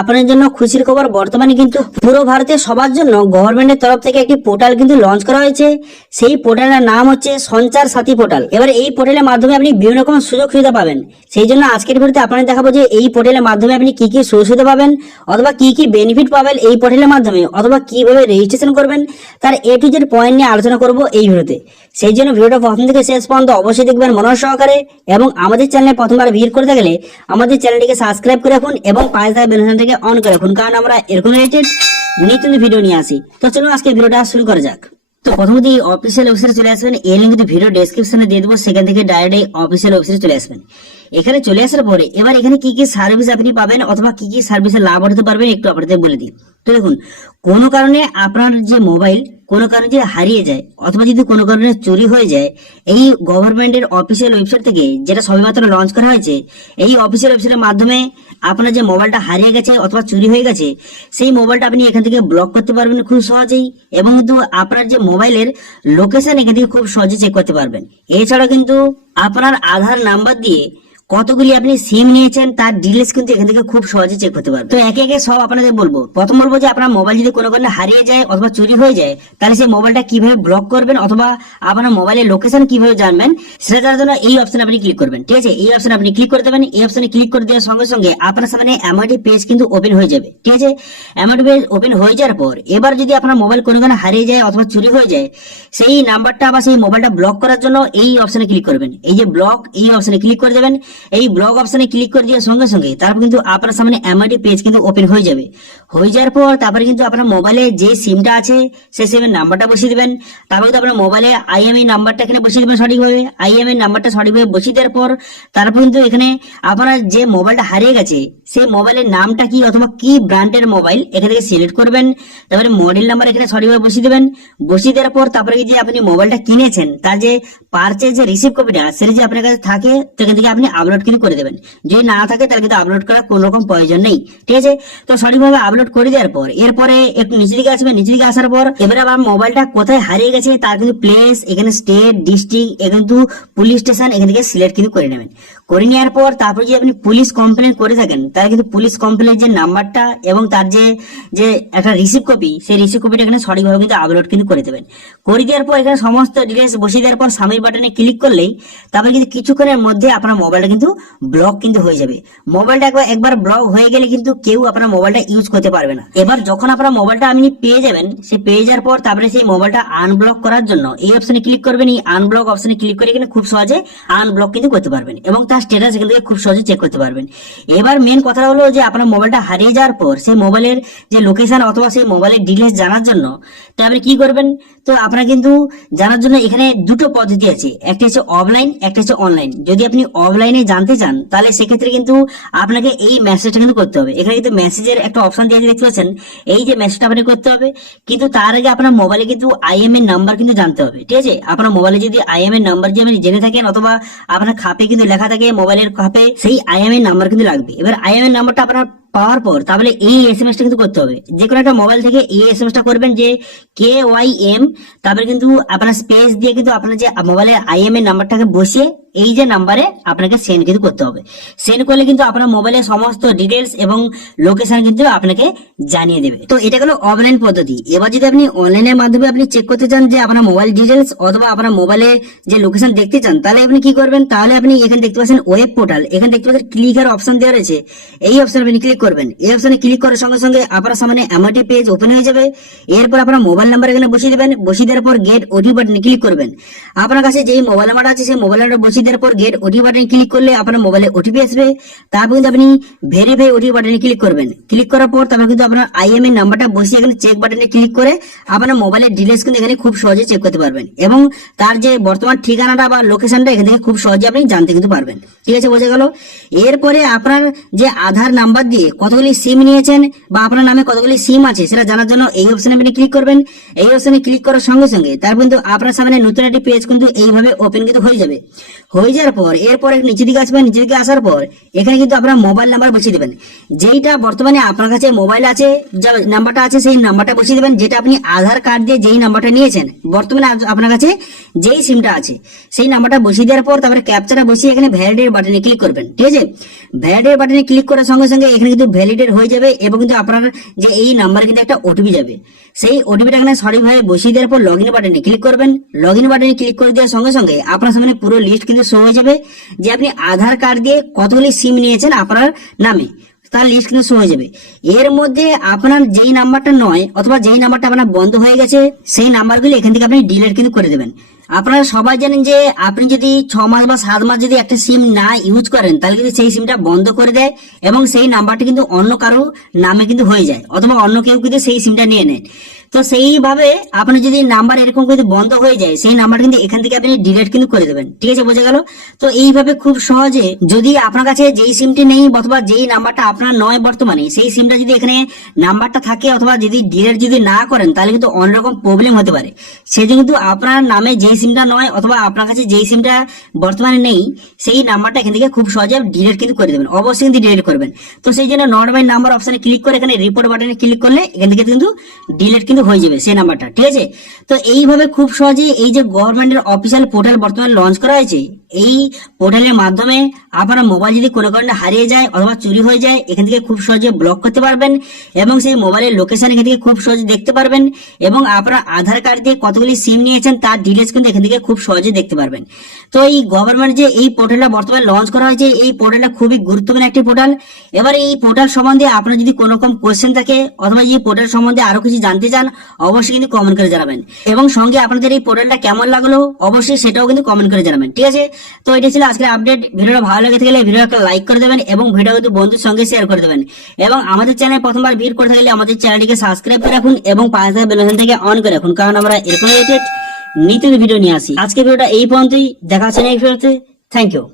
আপনার জন্য খুশির খবর, বর্তমানে কিন্তু পুরো ভারতে সবার জন্য গভর্নমেন্টের তরফ থেকে একটি পোর্টাল কিন্তু লঞ্চ করা হয়েছে। সেই পোর্টালের নাম হচ্ছে সঞ্চার সাথী পোর্টাল। এবার এই পোর্টালের মাধ্যমে আপনি বিভিন্ন রকম সুযোগ সুবিধা পাবেন। সেই জন্য আজকের ভিডিওতে আপনাদের দেখাবো যে এই পোর্টালের মাধ্যমে আপনি কি কি সুযোগ সুবিধা পাবেন, অথবা কি কি বেনিফিট পাবেন এই পোর্টালের মাধ্যমে, অথবা কিভাবে রেজিস্ট্রেশন করবেন, তার A to Z পয়েন্ট নিয়ে আলোচনা করব এই ভিডিওতে। সেই জন্য ভিডিওটা প্রথম থেকে শেষ পর্যন্ত অবশ্যই দেখবেন মনোযোগ সহকারে, এবং আমাদের চ্যানেলে প্রথমবার ভিজিট করতে গেলে আমাদের চ্যানেলটিকে সাবস্ক্রাইব করে রাখুন এবং পাশে থাকা বেল আইকনটিকে অন করে রাখুন, কারণ আমরা এরকম রিলেটেড নিত্য ভিডিও নিয়ে আসি। তো চলুন আজকে ভিডিওটা শুরু করা যাক। তো প্রথমত এই অফিসিয়াল ওয়েবসাইটে চলে আসবেন, এই লিংক কিন্তু ভিডিও ডেসক্রিপশনে দিয়ে দেবো, সেখান থেকে ডাইরেক্ট এই অফিসিয়াল ওয়েবসাইটে চলে আসবেন। এখানে চলে আসার পরে এবার এখানে কি কি সার্ভিস আপনি পাবেন অথবা কি কি সার্ভিসের লাভ উঠাতে পারবেন একটু আপনাদের বলে দিই। তো দেখুন, কোনো কারণে আপনার যে মোবাইল কোনো কারণে যদি হারিয়ে যায় অথবা যদি কোনো কারণে চুরি হয়ে যায়, এই গভর্নমেন্টের অফিসিয়াল ওয়েবসাইট থেকে, যেটা সবেমাত্র লঞ্চ করা হয়েছে, এই অফিসিয়াল ওয়েবসাইটের মাধ্যমে আপনার যে মোবাইলটা হারিয়ে গেছে অথবা চুরি হয়ে গেছে, সেই মোবাইলটা আপনি এখান থেকে ব্লক করতে পারবেন খুব সহজেই, এবং কিন্তু আপনার যে মোবাইলের লোকেশন এখান থেকে খুব সহজে চেক করতে পারবেন। এছাড়া কিন্তু আপনার আধার নাম্বার দিয়ে কতগুলি আপনি সিম নিয়েছেন তার ডিটেইলস কিন্তু এখান থেকে খুব সহজে চেক করতে পারবেন। তো একে একে সব আপনাদের বলবো। প্রথম বলবো যে আপনার মোবাইল যদি কোনো কারণে হারিয়ে যায় অথবা চুরি হয়ে যায়, তাহলে সেই মোবাইলটা কিভাবে ব্লক করবেন অথবা আপনার মোবাইলের লোকেশন কিভাবে জানবেন, সেটা জানার জন্য এই অপশনে আপনি ক্লিক করবেন। ঠিক আছে, এই অপশনে আপনি ক্লিক করে দেবেন। এই অপশনে ক্লিক করে দেওয়ার সঙ্গে সঙ্গে আপনার সামনে এমআইডি পেজ কিন্তু ওপেন হয়ে যাবে। ঠিক আছে, এমআইডি পেজ ওপেন হয়ে যাওয়ার পর এবার যদি আপনার মোবাইল কোনো কারণে হারিয়ে যায় অথবা চুরি হয়ে যায়, সেই নাম্বারটা বা সেই মোবাইলটা ব্লক করার জন্য এই অপশনে ক্লিক করবেন। এই যে ব্লক, এই অপশনে ক্লিক করে দেবেন। এই ব্লক অপশনে ক্লিক করে দেওয়ার সঙ্গে সঙ্গে তারপর কিন্তু আপনার সামনে এমআইডি পেজ কিন্তু ওপেন হয়ে যাবে। হয়ে যাওয়ার পর তারপরে কিন্তু আপনার মোবাইলে যে সিমটা আছে সেই সিমের নাম্বারটা বসিয়ে দিবেন। তারপর কিন্তু আপনার মোবাইলে আইএমআই নাম্বারটা এখানে বসিয়ে দিবেন সঠিকভাবে। আইএমআই নাম্বারটা সঠিকভাবে বসিয়ে দেওয়ার পর তারপর কিন্তু এখানে আপনার যে মোবাইলটা হারিয়ে গেছে সেই মোবাইলের নামটা কি অথবা কি ব্র্যান্ডের মোবাইল এখান থেকে সিলেক্ট করবেন। তারপরে মডেল নাম্বার এখানে সঠিকভাবে বসিয়ে দেবেন। বসিয়ে দেওয়ার পর তারপরে যে আপনি মোবাইলটা কিনেছেন তার যে পারচেজ যে রিসিভ কপিটা সেটা যে আপনার কাছে থাকে সেখান থেকে আপনি আপলোড কিন্তু করে দেবেন। যদি না থাকে তাহলে কিন্তু আপলোড করার কোনো রকম প্রয়োজন নেই। ঠিক আছে, তো সঠিকভাবে আপলোড করে দেওয়ার পর এরপরে একটু নিচের দিকে আসবেন। নিচের দিকে আসার পর এবারে আবার মোবাইলটা কোথায় হারিয়ে গেছে তার কিন্তু প্লেস, এখানে স্টেট, ডিস্ট্রিক্ট, এখানে কিন্তু পুলিশ স্টেশন এখান থেকে সিলেক্ট কিন্তু করে নেবেন। করে নেওয়ার পর তারপর যদি আপনি পুলিশ কমপ্লেন করে থাকেন তাহলে কিন্তু পুলিশ কমপ্লেনের যে নাম্বারটা এবং তার যে যে একটা রিসিভ কপি, সেই রিসিভ কপিটা এখানে সঠিকভাবে কিন্তু আপলোড কিন্তু করে দেবেন। করে দেওয়ার পর এখানে সমস্ত ডিটেলস বসিয়ে দেওয়ার পর সাবমিট বাটনে ক্লিক করলেই তারপরে কিন্তু কিছুক্ষণের মধ্যে আপনার মোবাইলটা কিন্তু ব্লক কিন্তু হয়ে যাবে। মোবাইলটা একবার ব্লক হয়ে গেলে কিন্তু কেউ আপনার মোবাইলটা ইউজ করতে পারবে না। এবার যখন আপনার মোবাইলটা আপনি পেয়ে যাবেন, সে পেয়ে যাওয়ার পর তারপরে সেই মোবাইলটা আনব্লক করার জন্য এই অপশনে ক্লিক করবেন। এই আনব্লক অপশনে ক্লিক করে এখানে খুব সহজে আনব্লক কিন্তু করতে পারবেন এবং তার স্ট্যাটাস এখান থেকে খুব সহজে চেক করতে পারবেন। এবার মেন কথা হলো যে আপনার মোবাইলটা হারিয়ে যাওয়ার পর সেই মোবাইলের যে লোকেশন অথবা সেই মোবাইলের ডিটেলস জানার জন্য তো আপনি কি করবেন। তো আপনার কিন্তু জানার জন্য এখানে দুটো পদ্ধতি আছে, একটা হচ্ছে অফলাইন, একটা হচ্ছে অনলাইন। যদি আপনি অফলাইনে জানতে চান তাহলে সেক্ষেত্রে কিন্তু আপনাকে এই মেসেজটা কিন্তু করতে হবে। এখানে কিন্তু মেসেজের একটা অপশন দিয়ে দেখতে পাচ্ছেন, এই যে মেসেজটা আপনি করতে হবে, কিন্তু তার আগে আপনার মোবাইলে কিন্তু আইএমএই নাম্বার কিন্তু জানতে হবে। ঠিক আছে, আপনার মোবাইলে যদি আইএমএই নাম্বার যে আপনি জেনে থাকেন অথবা আপনার খাপে কিন্তু লেখা থাকে মোবাইলের খাপে, সেই আইএমএই নাম্বার কিন্তু লাগবে। এবার আইএমএই নাম্বারটা আপনার পাওয়ার পর তাহলে এই এসএমএসটা কিন্তু করতে হবে। যে কোনো একটা মোবাইল থেকে এই এসএমএসটা করবেন যে KYM, তারপরে কিন্তু আপনার স্পেস দিয়ে কিন্তু আপনার যে মোবাইলের আইএমএই নাম্বারটাকে বসিয়ে এই যে নাম্বারে আপনাকে সেন্ড কিন্তু করতে হবে। সেন্ড করলে কিন্তু আপনার মোবাইলের সমস্ত ডিটেলস এবং লোকেশন কিন্তু আপনাকে জানিয়ে দেবে। তো এটা হলো অফলাইন পদ্ধতি। এবার যদি আপনি অনলাইনের মাধ্যমে আপনি চেক করতে চান যে আপনার মোবাইল ডিটেলস অথবা আপনার মোবাইলে যে লোকেশন দেখতে চান, তাহলে আপনি কি করবেন, তাহলে আপনি এখানে দেখতে পাচ্ছেন ওয়েব পোর্টাল, এখানে দেখতে পাচ্ছেন ক্লিকের অপশন দেওয়া রয়েছে। এই অপশনে আপনি ক্লিক করবেন। এই অপশনে ক্লিক করার সঙ্গে সঙ্গে আপনার সামনে এমআইডি পেজ ওপেন হয়ে যাবে। এরপর আপনার মোবাইল নাম্বার এখানে বসিয়ে দেবেন। বসিয়ে দেওয়ার পর গেট ওটিপি বাটনে ক্লিক করবেন। আপনার কাছে যেই মোবাইল নাম্বার আছে সেই মোবাইল নাম্বার বসিয়ে দেওয়ার পর গেট ওটিপি বাটনে ক্লিক করলে আপনার মোবাইলে ওটিপি আসবে। তারপর কিন্তু আপনি ভেরিফাই ওটিপি বাটনে ক্লিক করবেন। ক্লিক করার পর তারপর কিন্তু আপনার আইএমএই নাম্বারটা বসিয়ে এখানে চেক বাটনে ক্লিক করে আপনার মোবাইলের ডিটেলস কিন্তু এখানে খুব সহজে চেক করতে পারবেন এবং তার যে বর্তমান ঠিকানাটা বা লোকেশনটা এখান থেকে খুব সহজে আপনি জানতে কিন্তু পারবেন। ঠিক আছে, বোঝা গেল। এরপরে আপনার যে আধার নাম্বার দিয়ে কতগুলি সিম নিয়েছেন বা আপনার নামে কতগুলি সিম আছে সেটা জানার জন্য এই অপশনে আপনি ক্লিক করবেন। এই অপশনে ক্লিক করার সঙ্গে সঙ্গে তারপর কিন্তু আপনার সামনে নতুন একটি পেজ কিন্তু এইভাবে ওপেন কিন্তু হয়ে যাবে। হয়ে যাওয়ার পর এরপরে নিচের দিকে আসবেন। নিচের দিকে আসার পর এখানে কিন্তু আপনার মোবাইল নাম্বার বসিয়ে দেবেন। যেইটা বর্তমানে আপনার কাছে মোবাইল আছে, যে নাম্বারটা আছে সেই নাম্বারটা বসিয়ে দেবেন। যেটা আপনি আধার কার্ড দিয়ে যেই নাম্বারটা নিয়েছেন, বর্তমানে আপনার কাছে যেই সিমটা আছে সেই নাম্বারটা বসিয়ে দেওয়ার পর তারপরে ক্যাপচাটা বসিয়ে এখানে ভ্যালিডেট বাটনে ক্লিক করবেন। ঠিক আছে, ভ্যালিডেট বাটনে ক্লিক করার সঙ্গে সঙ্গে এখানে কিন্তু কিন্তু ভ্যালিডেট হয়ে যাবে এবং কিন্তু আপনার যে এই নাম্বারে কিন্তু একটা ওটিপি যাবে। সেই ওটিপিটা এখানে সঠিকভাবে বসিয়ে দেওয়ার পর লগ ইন বাটনে ক্লিক করবেন। লগ ইন বাটনে ক্লিক করে দেওয়ার সঙ্গে সঙ্গে আপনার সামনে পুরো লিস্ট কিন্তু শো হয়ে যাবে যে আপনি আধার কার্ড দিয়ে কতগুলি সিম নিয়েছেন আপনার নামে, তার লিস্ট কিন্তু শো হয়ে যাবে। এর মধ্যে আপনার যেই নাম্বারটা নয় অথবা যেই নাম্বারটা আপনার বন্ধ হয়ে গেছে সেই নাম্বারগুলি এখান থেকে আপনি ডিলিট কিন্তু করে দেবেন। আপনারা সবাই জানেন যে আপনি যদি 6 মাস বা 7 মাস যদি একটা সিম না ইউজ করেন তাহলে কিন্তু সেই সিমটা বন্ধ করে দেয় এবং সেই নাম্বারটা কিন্তু অন্য কারো নামে কিন্তু হয়ে যায় অথবা অন্য কেউ কিন্তু সেই সিমটা নিয়ে নেয়। তো সেইভাবে আপনি যদি নাম্বার এরকম কিন্তু বন্ধ হয়ে যায় সেই নাম্বার কিন্তু এখান থেকে আপনি ডিলিট কিন্তু করে দেবেন। ঠিক আছে, বোঝা গেল? তো এইভাবে খুব সহজে যদি আপনার কাছে যেই সিমটি নেই অথবা যেই নাম্বারটা আপনার নয় বর্তমানে সেই সিমটা যদি এখানে নাম্বারটা থাকে অথবা যদি ডিলিট যদি না করেন তাহলে কিন্তু অন্যরকম প্রবলেম হতে পারে। সেই জন্য কিন্তু আপনার নামে যেই সিমটা নয় অথবা আপনার কাছে যেই সিমটা বর্তমানে নেই সেই নাম্বারটা এখান থেকে খুব সহজে ডিলিট কিন্তু করে দেবেন, অবশ্যই কিন্তু ডিলিট করবেন। তো সেই জন্য নট মাই নাম্বার অপশনে ক্লিক করে এখানে রিপোর্ট বাটনে ক্লিক করলে এখান থেকে কিন্তু ডিলিট কিন্তু হয়ে যাবে সেই নাম্বারটা। ঠিক আছে, তো এইভাবে খুব সহজে এই যে গভর্নমেন্টের অফিসিয়াল পোর্টাল বর্তমানে লঞ্চ করা হয়েছে, এই পোর্টালের মাধ্যমে আপনার মোবাইল যদি কোনো কারণে হারিয়ে যায় অথবা চুরি হয়ে যায় এখান থেকে খুব সহজে ব্লক করতে পারবেন এবং সেই মোবাইলের লোকেশন এখান থেকে খুব সহজে দেখতে পারবেন এবং আপনার আধার কার্ড দিয়ে কতগুলি সিম নিয়েছেন তার ডিটেলস কিন্তু এখান থেকে খুব সহজে দেখতে পারবেন। তো এই গভর্নমেন্ট যে এই পোর্টালটা বর্তমানে লঞ্চ করা হয়েছে এই পোর্টালটা খুবই গুরুত্বপূর্ণ একটি পোর্টাল। এবার এই পোর্টাল সম্বন্ধে আপনার যদি কোনো রকম কোয়েশ্চেন থাকে অথবা এই পোর্টাল সম্বন্ধে আরো কিছু জানতে চান অবশ্যই কিন্তু কমেন্ট করে জানাবেন এবং সঙ্গে আপনাদের এই পোর্টালটা কেমন লাগলো অবশ্যই সেটাও কিন্তু কমেন্ট করে জানাবেন। ঠিক আছে, তো এটা ছিল আজকের আপডেট। ভিডিওটা ভালো লেগে থাকলে ভিডিওটা লাইক করে দেবেন এবং ভিডিও কিন্তু বন্ধুর সঙ্গে শেয়ার করে দেবেন এবং আমাদের চ্যানেলে প্রথমবার ভিজিট করে থাকলে আমাদের চ্যানেলটিকে সাবস্ক্রাইব করে রাখুন এবং পাশে থাকা বেল আইকন থেকে অন করে রাখুন, কারণ আমরা এরকম রিলেটেড নিত্য ভিডিও নিয়ে আসি। আজকে ভিডিওটা এই পর্যন্তই, দেখা হচ্ছে নেক্সট ভিডিওতে। Thank you.